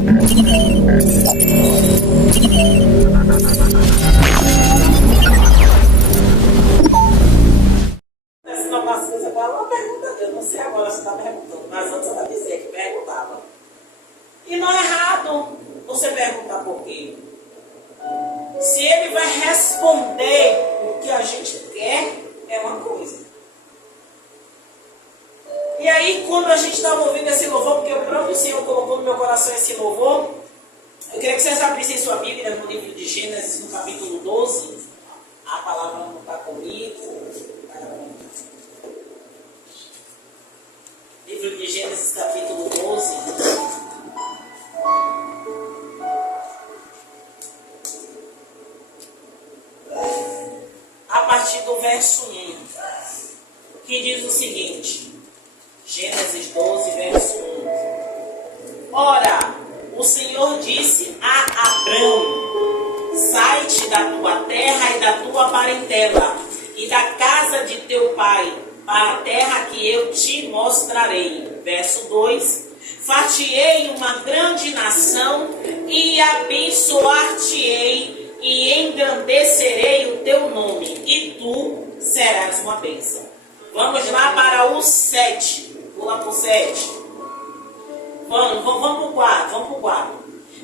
Eu não sei agora se está perguntando, mas antes ela dizia que perguntava. E não é errado você perguntar por quê. Se ele vai responder o que a gente quer, é uma coisa. E aí, quando a gente estava ouvindo esse louvor, porque o próprio Senhor colocou no meu coração esse louvor, eu queria que vocês abrissem sua Bíblia no livro de Gênesis, no capítulo 12. A palavra não está comigo. Livro de Gênesis, capítulo 12. A partir do verso 1, que diz o seguinte. Gênesis 12, verso 1. Ora, o Senhor disse a Abrão: sai-te da tua terra e da tua parentela, e da casa de teu pai, para a terra que eu te mostrarei. Verso 2. Far-te-ei uma grande nação, e abençoar-te-ei, e engrandecerei o teu nome, e tu serás uma bênção. Vamos lá para o 7. Pula para o 7. Vamos para o 4.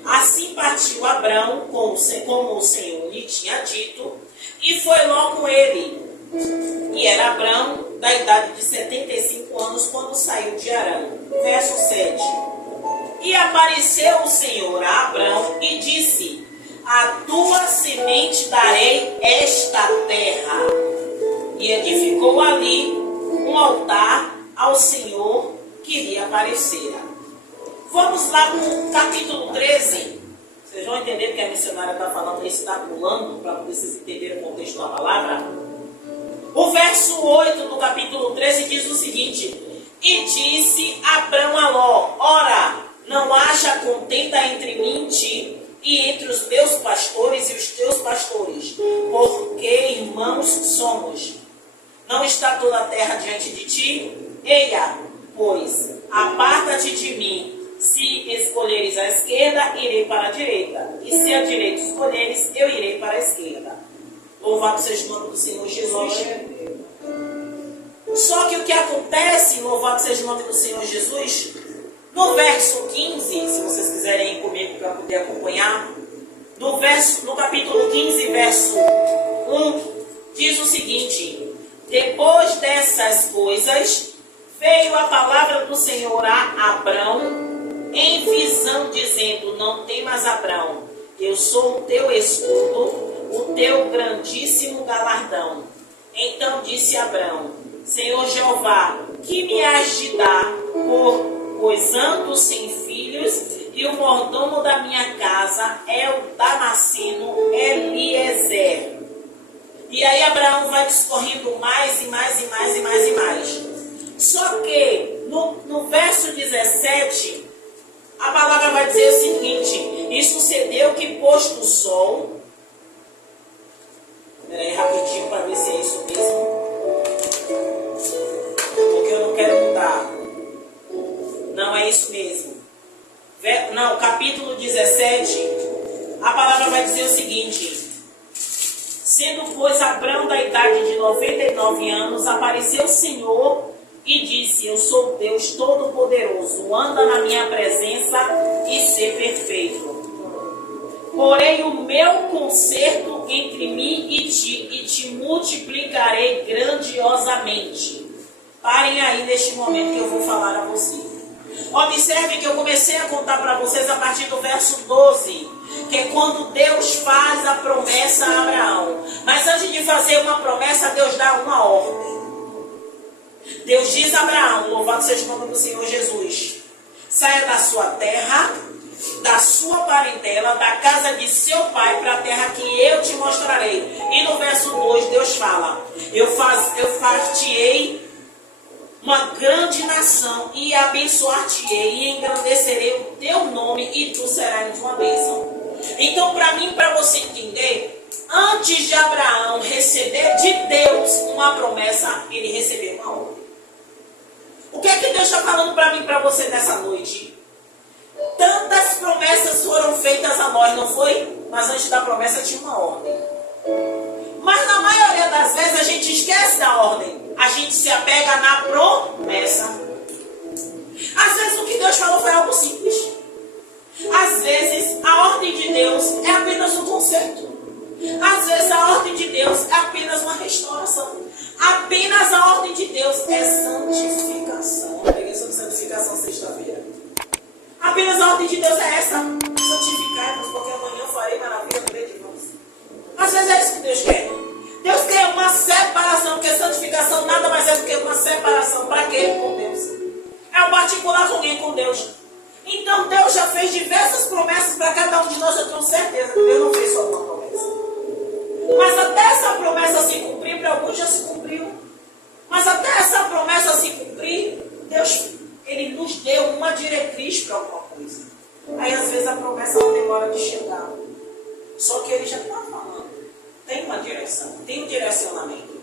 Assim partiu Abrão, como o Senhor lhe tinha dito, e foi logo com ele. E era Abrão da idade de 75 anos quando saiu de Arã. Verso 7. E apareceu o Senhor a Abrão e disse: a tua semente darei esta terra. E edificou ali um altar ao Senhor que lhe aparecera. Vamos lá para o capítulo 13. Vocês vão entender porque a missionária está falando isso, está pulando, para vocês entenderem o contexto da palavra. O verso 8 do capítulo 13 diz o seguinte: e disse Abrão a Ló: ora, não haja contenda entre mim e ti, e entre os meus pastores e os teus pastores, porque irmãos somos. Não está toda a terra diante de ti? Eia, pois, aparta-te de mim. Se escolheres a esquerda, irei para a direita. E se a direita escolheres, eu irei para a esquerda. Louvado seja o nome do Senhor Jesus. Só que o que acontece, louvado seja o nome do Senhor Jesus, no verso 15, se vocês quiserem ir comigo para poder acompanhar, no capítulo 15, verso 1, diz o seguinte: depois dessas coisas, veio a palavra do Senhor a Abrão em visão, dizendo: não temas, Abrão, eu sou o teu escudo, o teu grandíssimo galardão. Então disse Abrão: Senhor Jeová, que me has de dar, pois ando sem filhos, e o mordomo da minha casa é o Damasceno Eliezer. E aí Abraão vai discorrendo mais e mais e mais e mais e mais. Só que no verso 17, a palavra vai dizer o seguinte: e sucedeu que posto o sol. Peraí rapidinho para ver se é isso mesmo. Porque eu não quero mudar. Não é isso mesmo. Não, capítulo 17, a palavra vai dizer o seguinte: sendo, pois, Abrão da idade de 99 anos, apareceu o Senhor e disse: eu sou Deus Todo-Poderoso, anda na minha presença e ser perfeito. Porém, o meu conserto entre mim e te multiplicarei grandiosamente. Parem aí neste momento que eu vou falar a você. Observe que eu comecei a contar para vocês a partir do verso 12, que é quando Deus faz a promessa a Abraão. Mas antes de fazer uma promessa, Deus dá uma ordem. Deus diz a Abraão: louvado seja o nome do Senhor Jesus, saia da sua terra, da sua parentela, da casa de seu pai, para a terra que eu te mostrarei. E no verso 2 Deus fala: eu far-te-ei uma grande nação, e abençoar-te-ei, e engrandecerei o teu nome, e tu serás uma bênção. Então, para mim, para você entender, antes de Abraão receber de Deus uma promessa, ele recebeu uma ordem. O que é que Deus está falando para mim e para você nessa noite? Tantas promessas nós, não foi? Mas antes da promessa tinha uma ordem. Mas na maioria das vezes a gente esquece da ordem. A gente se apega na promessa. Às vezes o que Deus falou foi algo simples. Às vezes a ordem de Deus é apenas um conserto. Às vezes a ordem de Deus é apenas uma restauração. Apenas a ordem de Deus é santificação. Eu peguei sobre santificação sexta-feira. Apenas a ordem de Deus é essa. Santificai-vos, porque amanhã eu farei maravilha no meio de nós. Às vezes é isso que Deus quer. Deus quer uma separação, porque santificação nada mais é do que uma separação. Para quê? Com Deus. É um particular com quem? Com Deus. Então Deus já fez diversas promessas para cada um de nós. Eu tenho certeza que Deus não fez só uma promessa. Mas até essa promessa se cumprir, para alguns já se cumpriu. Mas até essa promessa se cumprir, Deus, Ele nos deu uma diretriz para alguma coisa. Aí às vezes a promessa não demora de chegar. Só que Ele já está falando. Tem uma direção, tem um direcionamento.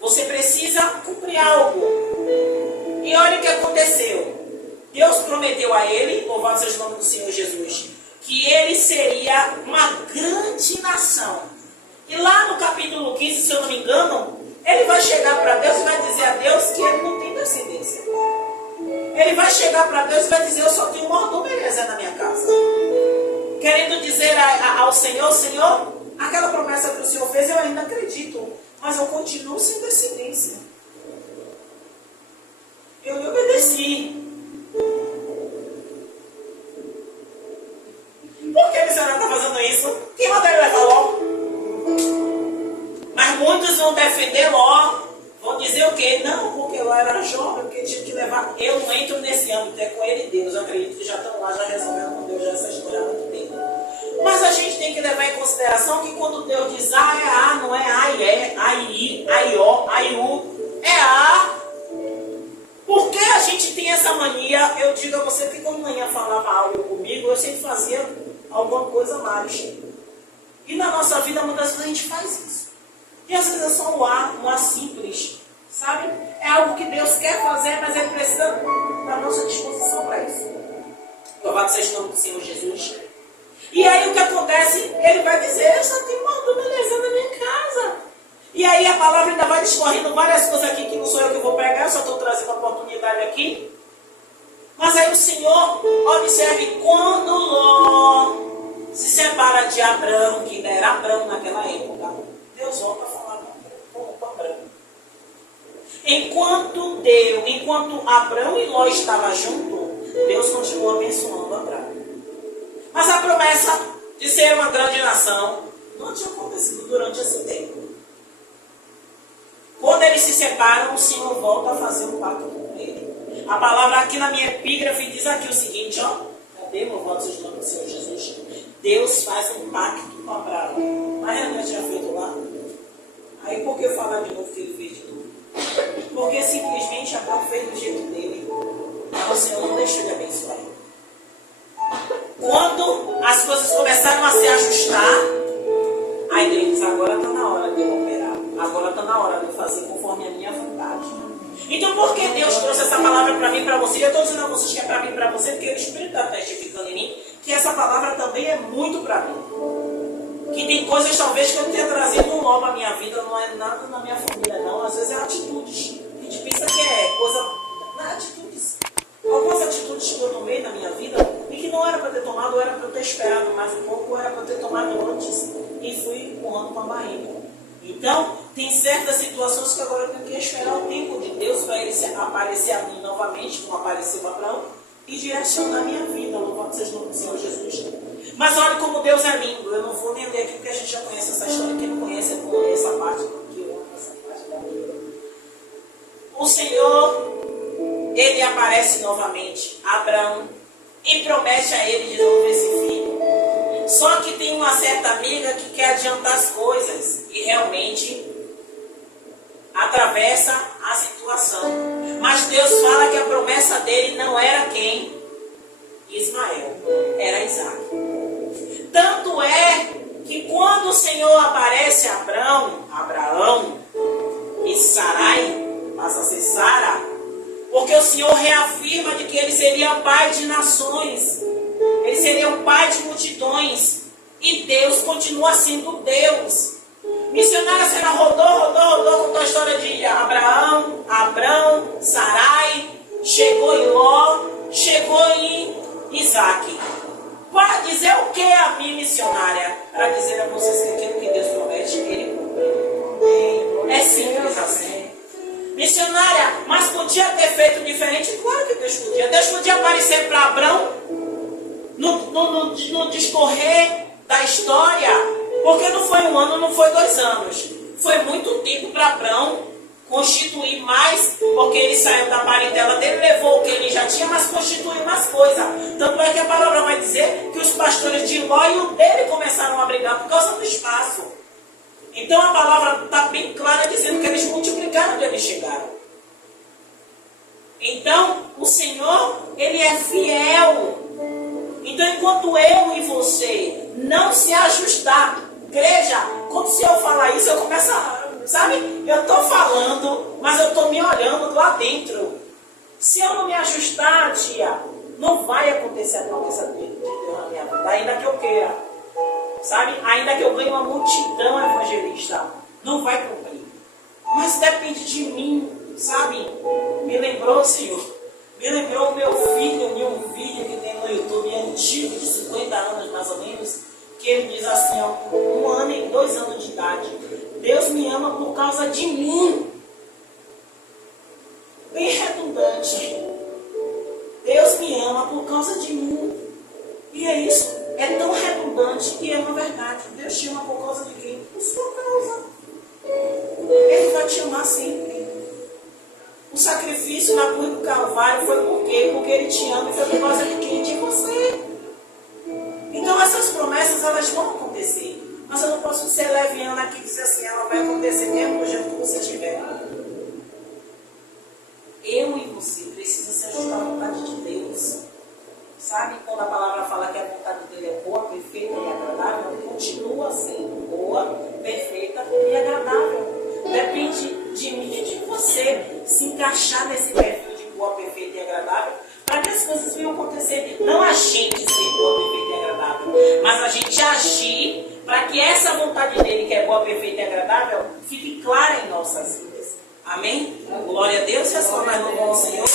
Você precisa cumprir algo. E olha o que aconteceu. Deus prometeu a ele, louvado seja o nome do Senhor Jesus, que ele seria uma grande nação. E lá no capítulo 15, se eu não me engano, ele vai chegar para Deus e vai dizer a Deus que ele não tem descendência. Ele vai chegar para Deus e vai dizer: eu só tenho um mordomo Eliezer na minha casa. Querendo dizer ao Senhor: Senhor, aquela promessa que o Senhor fez eu ainda acredito, mas eu continuo sem descendência. Eu lhe obedeci. Por que a missionária está fazendo isso? Quem mandou ele levar Ló? Mas muitos vão defender Ló. Vão dizer o quê? Não, porque Ló era jovem, porque tinha que levar. Eu não entro nesse âmbito, é com ele e Deus. Eu acredito que já estão lá, já resolvendo com Deus já essa história há muito tempo. Mas a gente tem que levar em consideração que quando Deus diz A, é A, não é A e é, A e I, A e O, A e U, é A. Por que a gente tem essa mania? Eu digo a você que quando manhã falava algo comigo, eu sempre fazia alguma coisa a mais. E na nossa vida, muitas vezes a gente faz isso. E às vezes é só um A simples, sabe? É algo que Deus quer fazer, mas Ele precisa da nossa disposição para isso. Louvado seja o nome do Senhor Jesus. E aí o que acontece? Ele vai dizer: eu só tenho uma beleza na minha casa. E aí a palavra ainda vai discorrendo várias coisas aqui que não sou eu que vou pregar, eu só estou trazendo a oportunidade aqui. Mas aí o Senhor, observe, quando Ló se separa de Abrão, que ainda era Abrão naquela época, Deus volta a falar com Abrão. Enquanto Abrão e Ló estavam juntos, Deus continuou abençoando Abrão. Mas a promessa de ser uma grande nação não tinha acontecido durante esse tempo. Quando eles se separam, o Senhor volta a fazer um pacto com ele. A palavra aqui na minha epígrafe diz aqui o seguinte, ó. Cadê, louvado seja o nome do Senhor Jesus? Deus faz um pacto com Abraão. Mas ele já tinha feito lá. Aí por que falar de novo que ele fez de novo? Porque simplesmente Abraão fez do jeito dele. Mas o Senhor não deixou de abençoar ele. Quando as coisas começaram a se ajustar, aí Deus diz: agora está na hora de eu operar. Agora está na hora de eu fazer conforme a minha vontade. Então por que Deus trouxe essa palavra para mim e para você? Eu estou dizendo a vocês que é para mim e para você, porque o Espírito está testificando em mim que essa palavra também é muito para mim. Que tem coisas talvez que eu não tenha trazido um nó para a minha vida, não é nada na minha família não. Às vezes é atitudes. A gente pensa que é coisa... Não é atitudes. Algumas atitudes que eu tomei na minha vida e que não era para ter tomado, ou era para eu ter esperado mais um pouco, ou era para eu ter tomado antes e fui empurrando com a barriga. Então, tem certas situações que agora eu tenho que esperar o tempo de Deus para ele aparecer a mim novamente, como apareceu para Abraão, e direcionar a minha vida. Louvado seja o nome do Senhor Jesus. Mas olha como Deus é lindo. Eu não vou nem ler aqui porque a gente já conhece essa história. Quem não conhece, é por essa parte que eu amo essa parte da Bíblia. O Senhor, Ele aparece novamente a Abraão e promete a ele de novo esse filho. Só que tem uma certa amiga que quer adiantar as coisas e realmente atravessa a situação. Mas Deus fala que a promessa dele não era quem? Ismael, era Isaac. Tanto é que quando o Senhor aparece a Abraão e Sarai, passa a ser Sara, porque o Senhor reafirma de que ele seria o pai de nações, ele seria o pai de multidões. E Deus continua sendo Deus. Missionária, você rodou, contou a história de Abraão, Sarai, chegou em Ló, chegou em Isaac. Para dizer o que a minha missionária? Para dizer a vocês que aquilo que Deus promete, Ele cumpre. É simples assim. Missionária, mas podia ter feito diferente? Claro que Deus podia. Deus podia aparecer para Abraão no discorrer da história, porque não foi 1 ano, não foi 2 anos. Foi muito tempo para Abraão constituir mais, porque ele saiu da parentela dele, levou o que ele já tinha, mas constituiu mais coisa. Tanto é que a palavra vai dizer que os pastores de Ló e o dele começaram a brigar por causa do espaço. Então a palavra está bem clara dizendo que eles multiplicaram onde eles chegaram. Então o Senhor, Ele é fiel. Então enquanto eu e você não se ajustar, igreja, quando se eu falar isso, eu começo a... Sabe, eu estou falando, mas eu estou me olhando lá dentro. Se eu não me ajustar, tia, não vai acontecer a promessa de Deus na minha vida, ainda que eu queira. Sabe, ainda que eu ganhe uma multidão evangelista, não vai cumprir. Mas depende de mim, sabe? Me lembrou, Senhor, me lembrou o meu filho de um vídeo que tem no YouTube antigo, de 50 anos mais ou menos, que ele diz assim, ó, 1 ano e 2 anos de idade. Deus me ama por causa de mim. Bem redundante. Deus me ama por causa de mim. E é isso. É tão redundante que é uma verdade. Deus te ama por causa de quem? Por sua causa. Ele vai te amar sempre. O sacrifício na cruz do Calvário foi por quê? Porque Ele te ama e foi por causa de quem? De você. Então essas promessas, elas vão acontecer. Mas eu não posso ser leviana aqui e dizer assim, ela vai acontecer mesmo do jeito que você tiver. Eu e você precisamos se ajustar à vontade de Deus. Sabe quando a palavra fala que a vontade dele é boa, perfeita e agradável? Continua sendo boa, perfeita e agradável. Depende de mim e de você se encaixar nesse perfil de boa, perfeita e agradável, para que as coisas venham acontecer. Não a gente ser boa, perfeita e agradável, mas a gente agir para que essa vontade dele, que é boa, perfeita e agradável, fique clara em nossas vidas. Amém? Glória a Deus e a sua mais louvor ao Senhor.